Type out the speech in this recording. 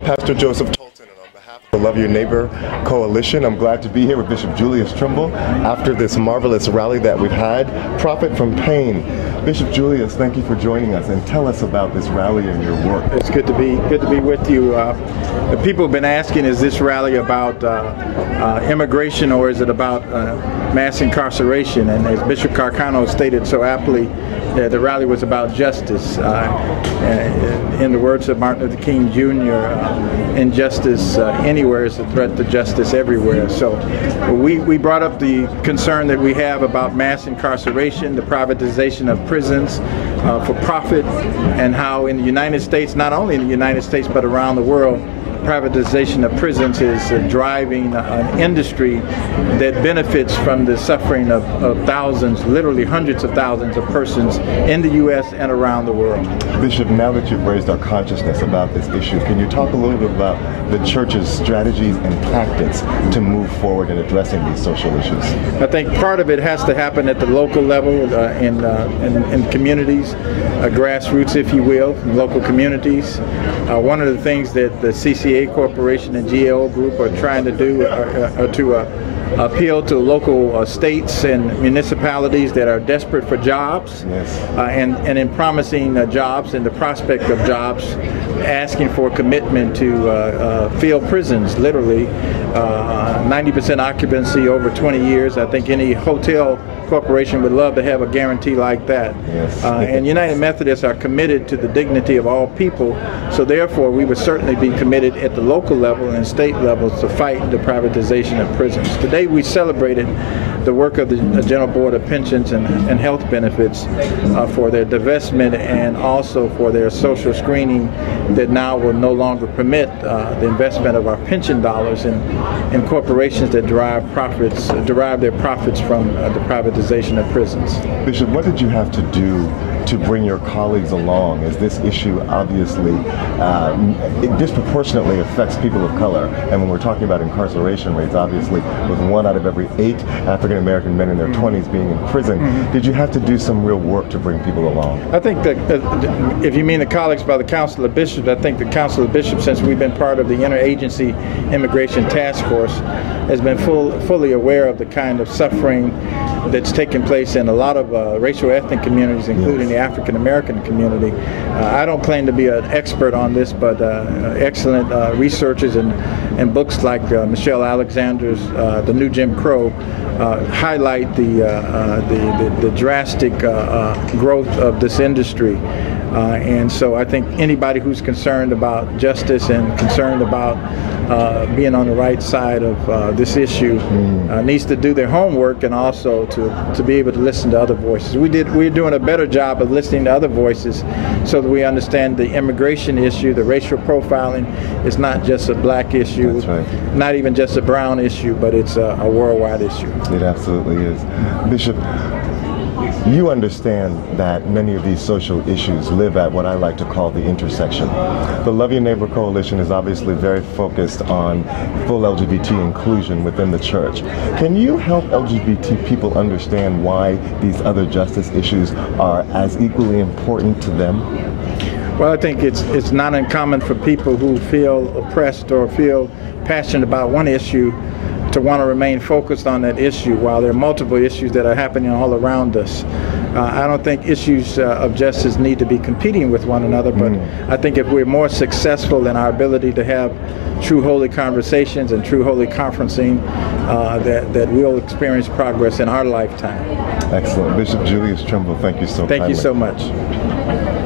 Pastor Joseph Tolton, and on behalf of the Love Your Neighbor Coalition, I'm glad to be here with Bishop Julius Trimble after this marvelous rally that we've had, Profit from Pain. Bishop Julius, thank you for joining us, and tell us about this rally and your work. It's good to be with you. The people have been asking, is this rally about immigration or is it about mass incarceration? And as Bishop Carcano stated so aptly, the rally was about justice. In the words of Martin Luther King Jr., injustice anywhere is a threat to justice everywhere. So we brought up the concern that we have about mass incarceration, the privatization of prisons for profit, and how in the United States, not only in the United States but around the world, privatization of prisons is driving an industry that benefits from the suffering of thousands, literally hundreds of thousands of persons in the U.S. and around the world. Bishop, now that you've raised our consciousness about this issue, can you talk a little bit about the church's strategies and tactics to move forward in addressing these social issues? I think part of it has to happen at the local level in communities, grassroots, if you will, in local communities. One of the things that the CCA Corporation and GAO Group are trying to do are to appeal to local states and municipalities that are desperate for jobs, yes. And in promising jobs and the prospect of jobs, asking for commitment to fill prisons, literally 90% occupancy over 20 years. I think any hotel corporation would love to have a guarantee like that. Yes. And United Methodists are committed to the dignity of all people, so therefore we would certainly be committed at the local level and state levels to fight the privatization of prisons. Today we celebrated the work of the General Board of Pensions and Health Benefits for their divestment and also for their social screening that now will no longer permit the investment of our pension dollars in corporations that derive their profits from the privatization of prisons. Bishop, what did you have to do to bring your colleagues along, as this issue obviously it disproportionately affects people of color? And when we're talking about incarceration rates, obviously with 1 out of every 8 African American men in their 20s being in prison, did you have to do some real work to bring people along? I think that if you mean the colleagues by the Council of Bishops, I think the Council of Bishops, since we've been part of the Interagency Immigration Task Force, has been fully aware of the kind of suffering that's taking place in a lot of racial ethnic communities, including the African American community. I don't claim to be an expert on this, but excellent researchers and books like Michelle Alexander's The New Jim Crow highlight the drastic growth of this industry. And so I think anybody who's concerned about justice and concerned about being on the right side of this issue needs to do their homework, and also to be able to listen to other voices. We're doing a better job of listening to other voices so that we understand the immigration issue, the racial profiling is not just a black issue, that's right, not even just a brown issue, but it's a worldwide issue. It absolutely is. Bishop, you understand that many of these social issues live at what I like to call the intersection. The Love Your Neighbor Coalition is obviously very focused on full LGBT inclusion within the church. Can you help LGBT people understand why these other justice issues are as equally important to them? Well, I think it's not uncommon for people who feel oppressed or feel passionate about one issue to want to remain focused on that issue while there are multiple issues that are happening all around us. I don't think issues of justice need to be competing with one another, but I think if we're more successful in our ability to have true holy conversations and true holy conferencing, that we'll experience progress in our lifetime. Excellent. Bishop Julius Trimble, thank you so much. Thank you so much.